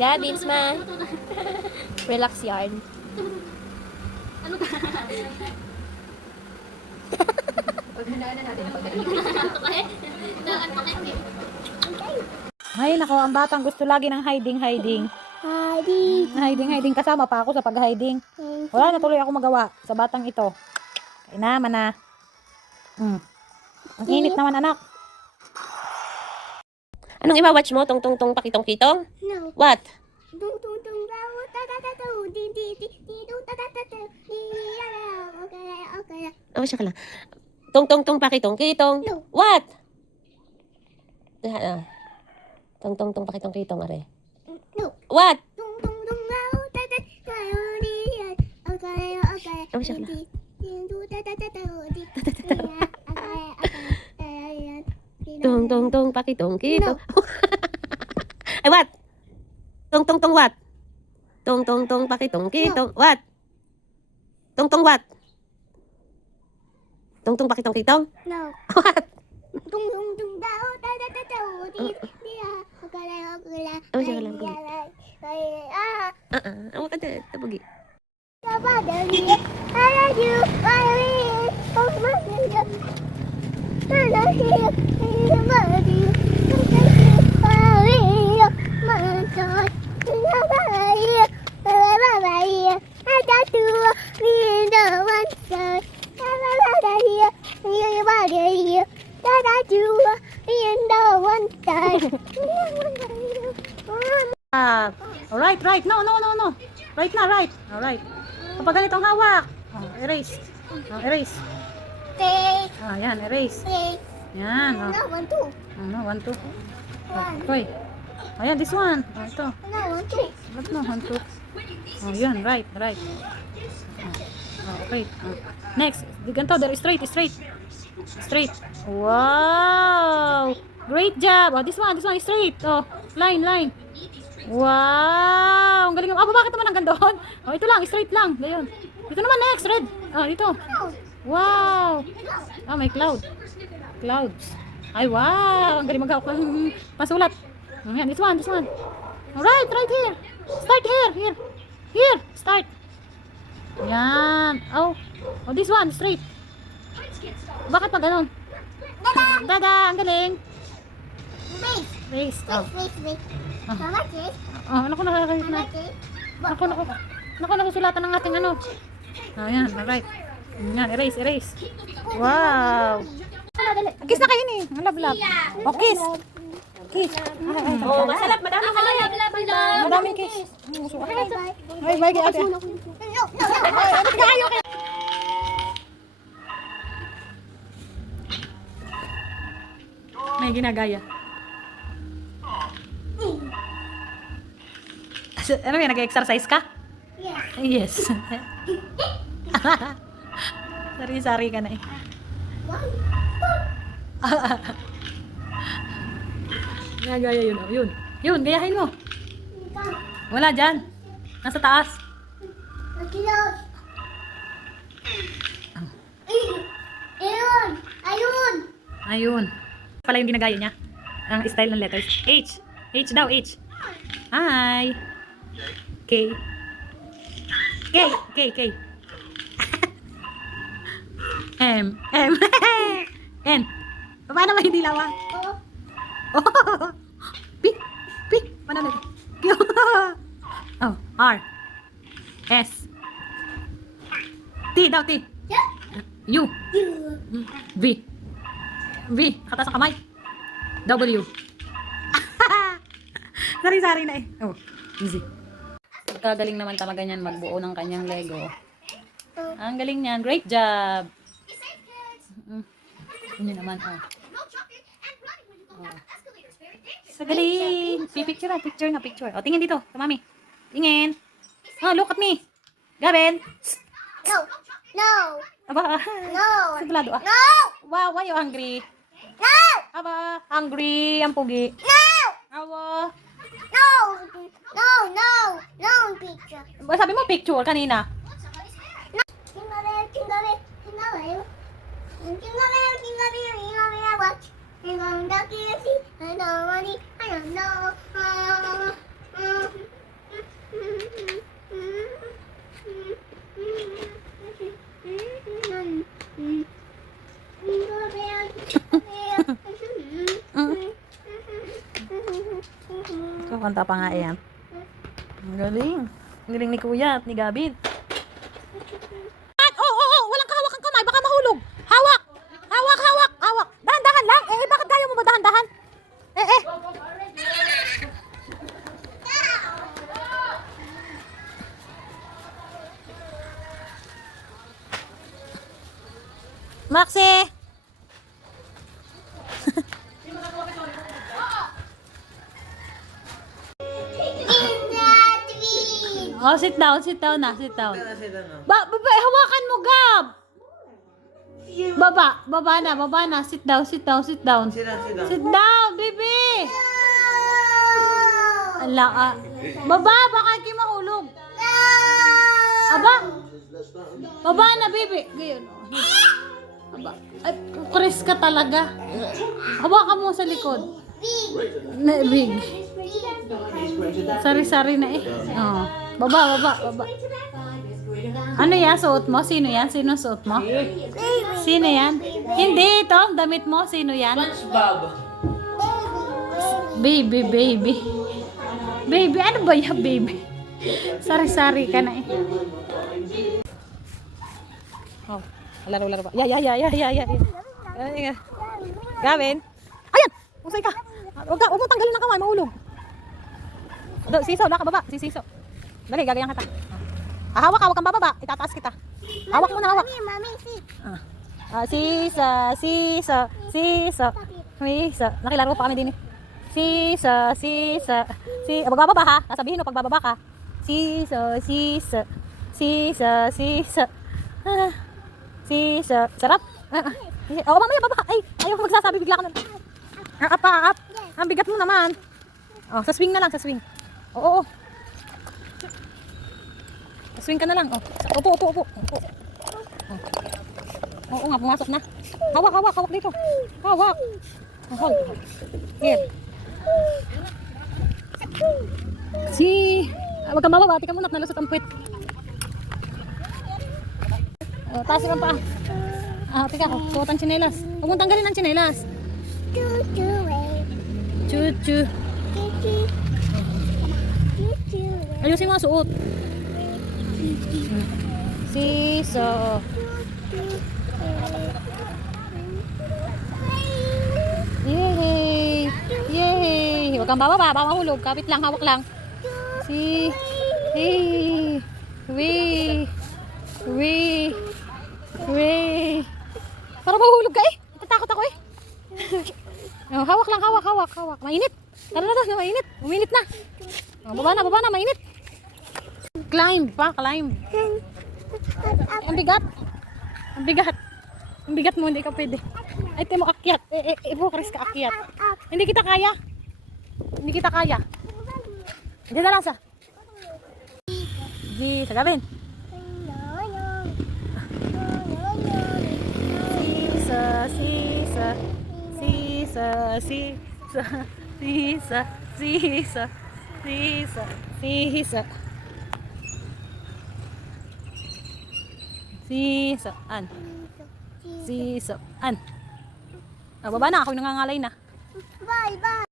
Gabins ma. Relax yarn. Ano ka? Ay, nako, ang batang gusto lagi ng hiding. Hiding kasama pa ako sa pag-hiding. Wala na tuloy ako magawa sa batang ito. Kainaman na. Ang init naman, anak. Anong iwa-watch mo? Tong pakitong kitong? No. What? Tung tung tung daw ta ta ta di di di di ta ta ta di okay. Oh, siya ka lang. Tong pakitong kitong. No. What? Tong pakitong kitong are. No. What? Tung tung tung daw ta ta ta di okay. Oh, siya ka lang. Di ta ta ta di Tong pakitong kitong. Ay, what? Tong what? Tong pakitong kitong. What? Tong what? Tong pakitong kitong. No. What? Tung tung tung daw ta ta ta di okay. Oh, siya ka lang. Ang ka dyan. Tabugi. Alright, right. No. Right na, right. Alright. Kapag ganitong hawak. Erase. Erase. Yan, erase. Yan. No, 1, 2. Ano, 1, 2. Okay. Ayan, this one. Ito. No, 1, 2. Ba't no? 1, 2. Yan, right. Okay. Next. Di ganito, there, straight. Wow! Great job! This one is straight. Line. Wow! Ang galing. Bakit naman hanggang doon? Ito lang, straight lang. Ayun. Dito naman, next, red. Dito. Wow! May clouds. Ay, wow! Ang galing mag-hawak ng pasulat. Ayan, this one. Alright, right here. Start here. Here, start. Yan. This one, straight. Bakit pa ganun? Dada! Ang galing. Race. Mama, kiss. Naku, nakakayot na. Naku, nakusulatan ng ating ano. Ayan, alright. Yan, erase. Wow. Kiss na kayo ni. Love. Kiss. Oh, masalap. Madaming kiss. Bye. Bye, ate. May ginagaya. Ano yan? Nag-exercise ka? Yes. Sari-sari ka na eh. Gaya yun. Yun, gayahin mo. Wala dyan. Nasa taas. Ayun. Pala yung ginagaya niya. Ang style ng letters. H daw, H. Hi. K. M. N. Paano ba hindi lawa? P. Paano na? Q. R. S. T daw, T. U. V. Kata sa kamay. W. Sari-sari na eh. Easy. Kagaling naman talaga niyan magbuo ng kanyang Lego. Ang galing niyan. Great job. Yun naman, Sa galing. Picture. Tingin dito, sa mami. Tingin. Look at me. Gabin. No. Aba. No. Sigurado ah. No. Wow, why you hungry? No. Aba, hungry. Ang pugi. No. Awa. No picture. Sabi mo picture kanina. I don't know. Kanta pa nga yan. Ang galing. Ang galing ni Kuya at ni Gabin. Walang kahawak ang kamay. Baka mahulog. Hawak. Hawak. Dahan-dahan lang. Bakit kaya mo ba dahan-dahan? Maxie! Oh, sit down na, sit down. Hawakan mo, Gab! Baba na. Sit down. Sit down, baby! Ala, baba, baka kayo mahulog. Aba! Baba na, baby! Gayon. Aba. Ay, Chris ka talaga. Hawakan mo sa likod. Big. Sari-sari na eh. Oh. Baba. Ano yan? Suot mo? Sino yan? Sino suot mo? Sino yan? Hindi ito. Damit mo? Sino yan? Baby. Baby, ano ba yan, baby? Sari-sari ka na eh. Oh, laro pa. Ya. Gavin. Ayan! Usay ka. Huwag mo tanggalin ng kamay, mahulog. Siso, nakababa. Siso. Dali, gagayan kita. Hawak kang bababa. Itataas kita. Hawak mo na, hawak. Mami, sit. Siso. Nakilaro pa kami din eh. Siso. Magbababa ha. Sasabihin mo pag bababa ka. Siso. Sarap. Mamaya baba. Ay, ayaw ko magsasabi, bigla ka na. Up. Ang bigat mo naman. Oh, sa swing na lang, sa swing. Oo. Swing ka na lang. Oh. Upo. Oo nga, pumasok na. Hawak dito. Hawak. Here. Wag kang mababa, tika muna at nalusot ang puwit. Taas ka pa. Tika, suot ang tsinelas. Huwag mong tanggalin ang tsinelas. Chuchu. Ayusin mo ang suot. Siso. Yay! Huwag kang bababa, baka mahulog. Kapit lang, hawak lang. Para mahulog ka eh. Natatakot ako eh. Hawak lang, hawak. Mainit. Tara na, mainit. Uminit na. Baba na, mainit. Climb. Ang bigat mo, hindi ka pwede. Ay, temo akyat. Chris ka akyat. Hindi kita kaya. Diyan na lang sa. Sa Gavin. Siso. Baba na, ako nangangalay na. Bye.